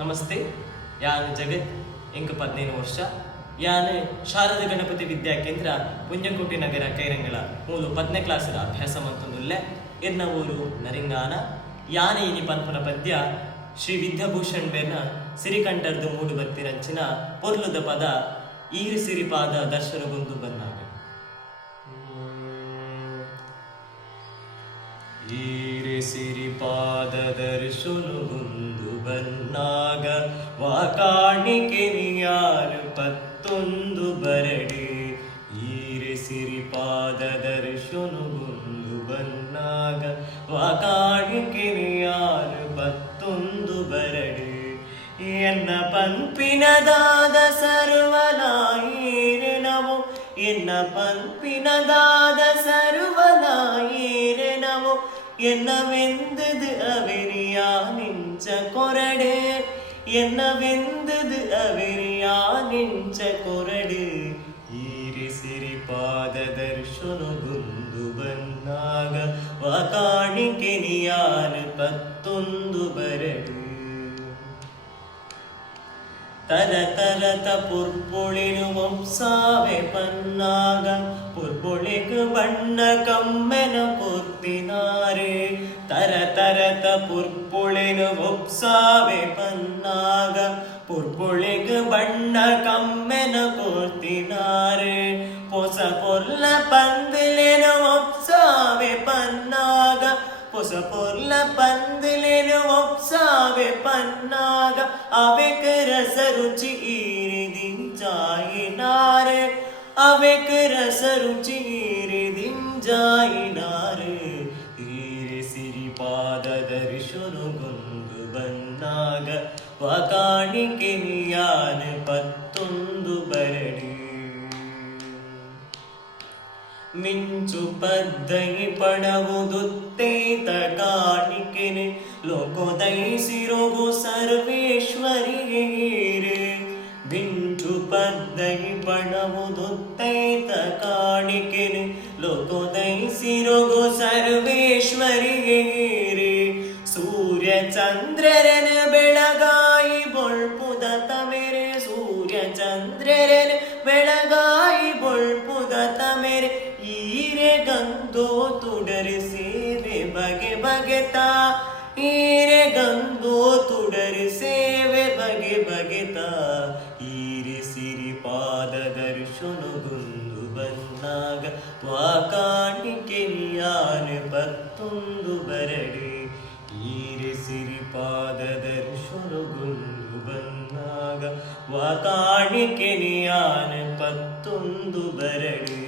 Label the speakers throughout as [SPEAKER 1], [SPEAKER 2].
[SPEAKER 1] ನಮಸ್ತೆ ಯಾನ್ ಜಗತ್ ಇಂಕದೈನು ವರ್ಷ ಯಾನೆ ಶಾರದ ಗಣಪತಿ ವಿದ್ಯಾ ಕೇಂದ್ರ ಮುಂಜಕೋಟೆ ನಗರ ಕೈರಂಗ್ಳ ಮೂಲ ಪದನೇ ಅಭ್ಯಾಸ ಅಭ್ಯಾಸವಂತೇ ಎನ್ನ ಊರು ನರಿಂಗಾನ ಯಾನೆ ಇಲ್ಲಿ ಪತ್ಮನ ಪದ್ಯ ಶ್ರೀ ವಿದ್ಯಭೂಷಣ್ ಬೆನ್ನ ಸಿರಿಕಂಠರ್ದು ಮೂಡು ಬತ್ತಿರಂಚಿನ ಪೊರ್ಲುದ ಪದ ಈರು ಸಿರಿಪಾದ ದರ್ಶನ ದರ್ಶನಗೊಂದು
[SPEAKER 2] ಸಿರಿಪಾದ ವಾಕಾಣಿಕೆ ನಿಯಾರು ಪತ್ತೊಂದು ಬರಡೆ ಈರೆ ಸಿರಿ ಪಾದ ದರ್ಶನು ಬಂದು ಬನ್ನಾಗ ವಾಕಾಣಿಕೆ ನಿಯಾರು ಪತ್ತೊಂದು ಬರಡೆ ಎನ್ನ ಪಂಪಿನದಾದ ಸರ್ವನಾಯಿರೆ ನಾವು ಎನ್ನ ಪಂಪಿನದಾದ ಸರ್ವನಾಯಿರೆ ನಾವು என்னவெந்தது அவெறியா நின்ற கொரடே என்ன வெந்தது அவரியா நின்ற கொரடு ஈரி சிறி பாத தர்ஷனு குந்து வந்தாக வாக்காணி கெனியாறு பத்துந்து பரடு தர தரத பொற்பொழிலுவம் சாவை பன்னாகம் பொற்பொழிக்கு வண்ண கம்மென பொத்தினாரு தர தரத பொற்பொழிலுவம் சாவை பன்னாகம் பொற்பொழிக்கு வண்ண கம்மென பொத்தினாரு பொச பொல்ல பந்திலினுவம் சாவை பன்னா புச பொருள பந்திலும் சாவே பன்னாக அவைக்கு ரச ருச்சி ஈரிதின் ஜாயினாரு அவைக்கு ரச ருச்சி ஈரிதின் ஜாயினாரு ஈரே சிரிபாத தரிசனு கொண்டு பரடி मिञ्चु पद्दयी पणव दुत्त काणि के लोकोदी सिरोगो सर्वेश्ीर मिञ्चु पद्दी पणवत्ते त कणोोदी शिरोगो सर्वेश्ीगे सूर्य चन्द्रर बेळगाी बोल्पदा तवेरे सूर्य ಗಂಗೋ ತುಡರಿ ಸೇವೆ ಬಗೆ ಬಗೆತ ಈರೆ ಗಂಗೋ ತುಡರಿ ಸೇವೆ ಬಗೆ ಈರೆ ಸಿರಿ ಪಾದ ಬಂದಾಗ ತ್ವಾ ಬಂದಾಗೆ ನಿ ಪತ್ತೊಂದು ಬರಡಿ ಈರೆ ಸಿರಿ ಪಾದ ಬಂದಾಗ ಗುಂಡು ಬಂದಾಗೆ ನಿ ಪತ್ತೊಂದು ಬರಡಿ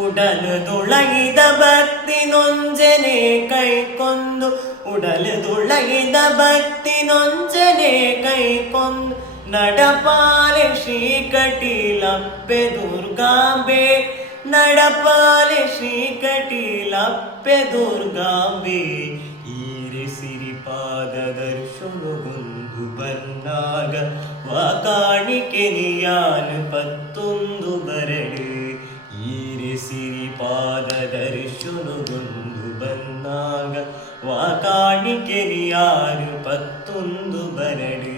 [SPEAKER 2] ഉടലു തുളകിത ഭക്തി നൊഞ്ചനെ കൈക്കൊന്നു ഉടലു തുളകിത ഭക്തി നൊഞ്ചനെ കൈക്കൊന്നു നടപാലെ ശ്രീകട്ടിലപ്പെ ദുർഗാംബേ നടപാലെ ശ്രീകട്ടിലപ്പെ ദുർഗാംബേ ഈരെ സിരിപാദ ദർശനകൊന്നു ബന്നാക വാ ಸದರಿಶುನುಗೊಂಡು ಬಂದಾಗ ವಾಕಾಣಿಕೆರಿಯಾರು ಪತ್ತೊಂದು ಬರಡು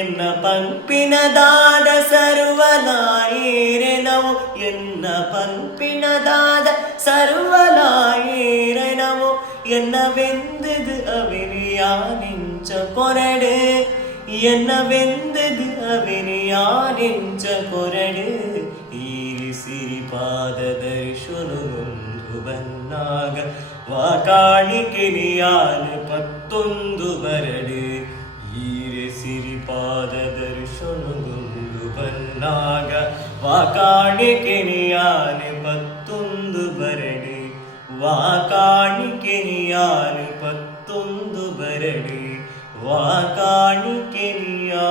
[SPEAKER 2] ಎನ್ನ ಪಂಪಿನದಾದ ಸರ್ವನಾಯೇರೆ ನಾವು ಎನ್ನ ಪಂಪಿನದಾದ ಸರ್ವನಾಯೇರೆ ನಾವು ಎನ್ನ ವೆಂದದು ಅವಿರಿಯಾನಿಂಚ ಕೊರಡು ಎನ್ನ ವೆಂದದು ಅವಿರಿಯಾನಿಂಚ ಕೊರಡು ಈ ಸಿರಿಪಾದ ದರ್ಶನ വാക്കാണിക്കിനിയാലു പത്തൊന്തു വരട് ഈരെ സിരിപാത ദർശനുകൊണ്ടു വന്നാക വാക്കാണിക്കിനിയാലു പത്തൊന്തു വരട് വാക്കാണിക്കിനിയാലു പത്തൊന്തു വരട് വാക്കാണിക്കിനിയാ